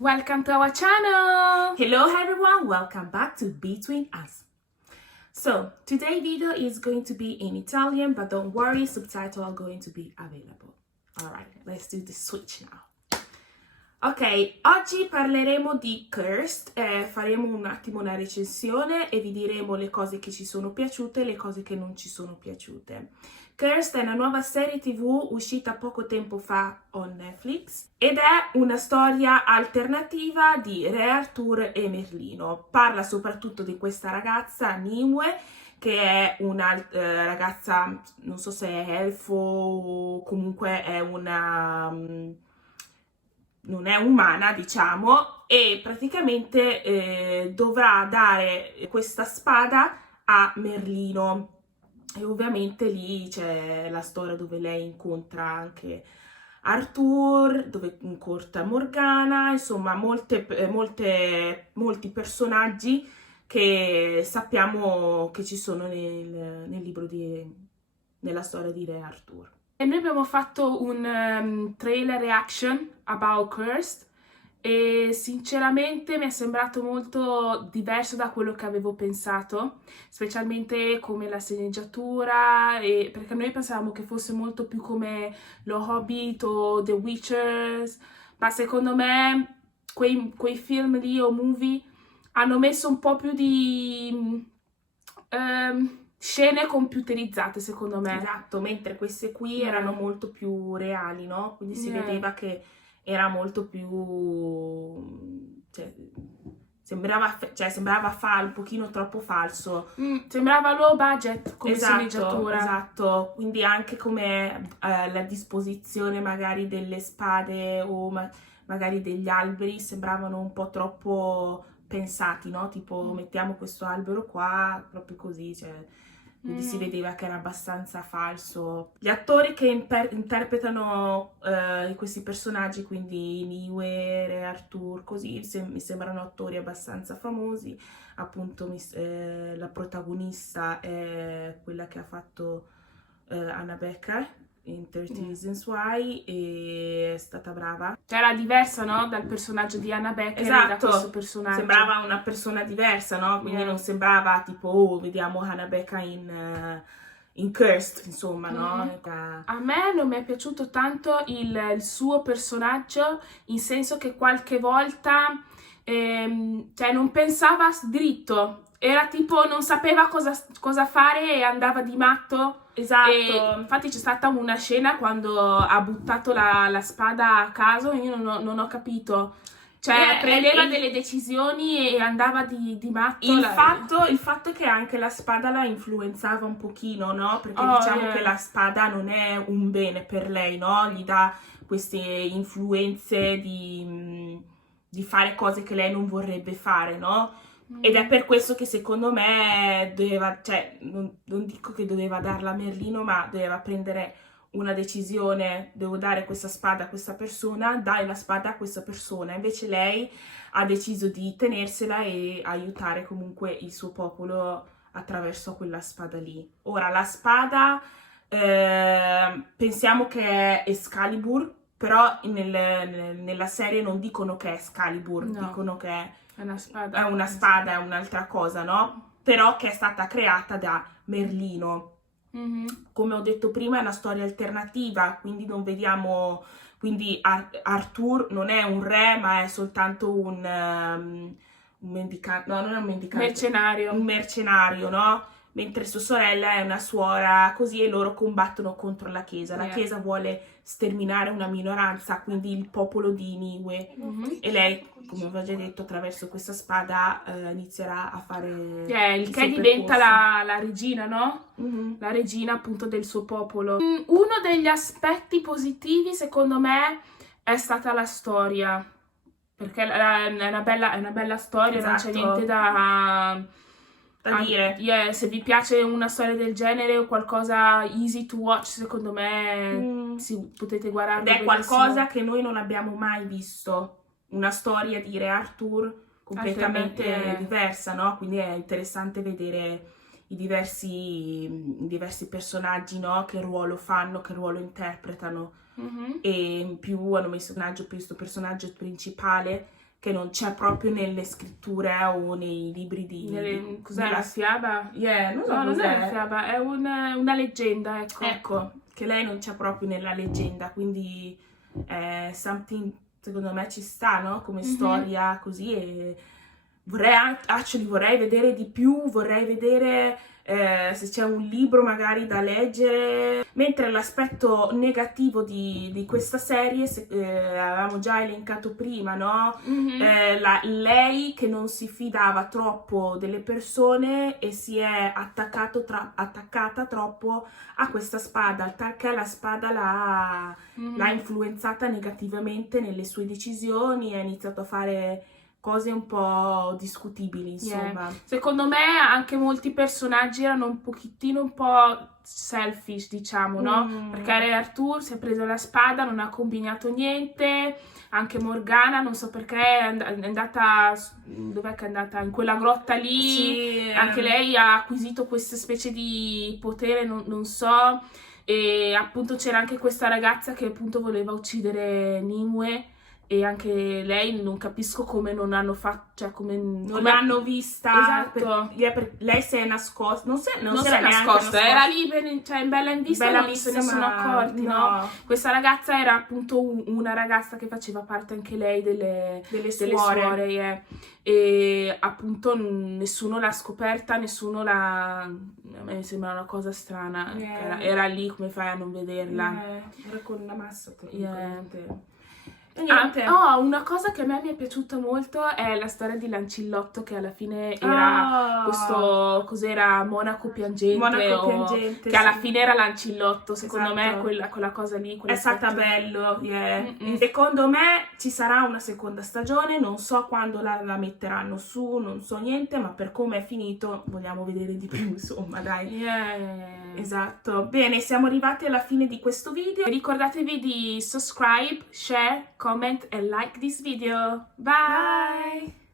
Welcome to our channel! Hello everyone, welcome back to Between Us. So, today's video is going to be in Italian, but don't worry, subtitles are going to be available. Alright, let's do the switch now. Ok, oggi parleremo di Cursed, faremo un attimo una recensione e vi diremo le cose che ci sono piaciute e le cose che non ci sono piaciute. Cursed è una nuova serie TV uscita poco tempo fa on Netflix ed è una storia alternativa di Re Artù e Merlino. Parla soprattutto di questa ragazza, Nimue, che è una ragazza, non so se è elfo o comunque è una... non è umana, diciamo, e praticamente dovrà dare questa spada a Merlino. E ovviamente lì c'è la storia dove lei incontra anche Arthur, dove incontra Morgana, insomma molti personaggi che sappiamo che ci sono nel libro nella storia di Re Arthur. E noi abbiamo fatto un trailer reaction about Cursed e sinceramente mi è sembrato molto diverso da quello che avevo pensato, specialmente come la sceneggiatura, perché noi pensavamo che fosse molto più come lo Hobbit o The Witchers, ma secondo me quei film lì o movie hanno messo un po' più di scene computerizzate, secondo me. Esatto, mentre queste qui erano molto più reali, no? Quindi si vedeva che era molto più... sembrava un pochino troppo falso. Sembrava low budget come sceneggiatura. Esatto, quindi anche come la disposizione magari delle spade o magari degli alberi sembravano un po' troppo pensati, no? Tipo mettiamo questo albero qua, proprio così, cioè... Quindi si vedeva che era abbastanza falso. Gli attori che interpretano questi personaggi, quindi Nimue, Re Arthur, così, mi sembrano attori abbastanza famosi. Appunto la protagonista è quella che ha fatto Anna Becker in 13 Reasons Why e è stata brava. Cioè era diversa, no? Dal personaggio di Anna Becker e da questo personaggio. Sembrava una persona diversa, no? Quindi non sembrava tipo, oh, vediamo Anna Becker in Cursed, insomma, no? A me non mi è piaciuto tanto il suo personaggio, in senso che qualche volta cioè non pensava dritto, era tipo non sapeva cosa fare e andava di matto. Esatto. E infatti c'è stata una scena quando ha buttato la spada a caso e io non ho capito. Cioè, prendeva delle decisioni e andava di matto. Il fatto è che anche la spada la influenzava un pochino, no? Perché diciamo che la spada non è un bene per lei, no? Gli dà queste influenze di fare cose che lei non vorrebbe fare, no? Ed è per questo che secondo me doveva, cioè, non dico che doveva darla a Merlino, ma doveva prendere una decisione, devo dare questa spada a questa persona, dai la spada a questa persona. Invece lei ha deciso di tenersela e aiutare comunque il suo popolo attraverso quella spada lì. Ora, la spada pensiamo che è Excalibur, però nella serie non dicono che è Excalibur, dicono che è una spada, è un'altra cosa, no? Però che è stata creata da Merlino. Come ho detto prima è una storia alternativa, quindi non vediamo, quindi Arthur non è un re ma è soltanto un mendicante, no non è un mendicante, un mercenario, no? Mentre sua sorella è una suora, così, e loro combattono contro la chiesa. La chiesa vuole sterminare una minoranza, quindi il popolo di Nimue, e lei, come ho già detto, attraverso questa spada inizierà a fare il che diventa la regina, no? La regina appunto del suo popolo. Uno degli aspetti positivi secondo me è stata la storia, perché è una bella storia, non c'è niente da dire. Se vi piace una storia del genere o qualcosa easy to watch, secondo me potete guardarlo. Ed è qualcosa che noi non abbiamo mai visto, una storia di Re Arthur completamente diversa, no? Quindi è interessante vedere i diversi personaggi, no? Che ruolo fanno, che ruolo interpretano. E in più hanno messo questo personaggio principale che non c'è proprio nelle scritture o nei libri Cos'è la fiaba? Non so No, non è cos'è. una fiaba, è una leggenda, ecco. Ecco, che lei non c'è proprio nella leggenda, quindi something, secondo me ci sta, no? Come storia così, e vorrei vedere di più, vorrei vedere se c'è un libro magari da leggere, mentre l'aspetto negativo di questa serie, avevamo già elencato prima, no? Lei che non si fidava troppo delle persone e si è attaccata troppo a questa spada, perché la spada l'ha influenzata negativamente nelle sue decisioni, ha iniziato a fare cose un po' discutibili, insomma. Secondo me anche molti personaggi erano un po' selfish, diciamo, no? Perché Re Arthur si è preso la spada, non ha combinato niente, anche Morgana, non so perché, è andata, dov'è che è andata? In quella grotta lì, Sì, anche lei ha acquisito questa specie di potere, non so, e appunto c'era anche questa ragazza che appunto voleva uccidere Nimue, e anche lei non capisco come non hanno fatto, cioè come non l'hanno vista. Esatto. Lei si è nascosta, non si è nascosta, era lì in bella in vista, non se ne sono accorti, no? Questa ragazza era appunto una ragazza che faceva parte anche lei delle suore, e appunto nessuno l'ha scoperta, a me sembra una cosa strana, era lì, come fai a non vederla? Era con la massa, una cosa che a me mi è piaciuta molto è la storia di Lancillotto, che alla fine era questo, cos'era, monaco piangente, che alla fine era Lancillotto. Secondo me quella cosa lì è stata bello, Secondo me ci sarà una seconda stagione, non so quando la metteranno su, non so niente, ma per come è finito vogliamo vedere di più, insomma, dai. Esatto. Bene, siamo arrivati alla fine di questo video. Ricordatevi di subscribe, share, comment and like this video. Bye!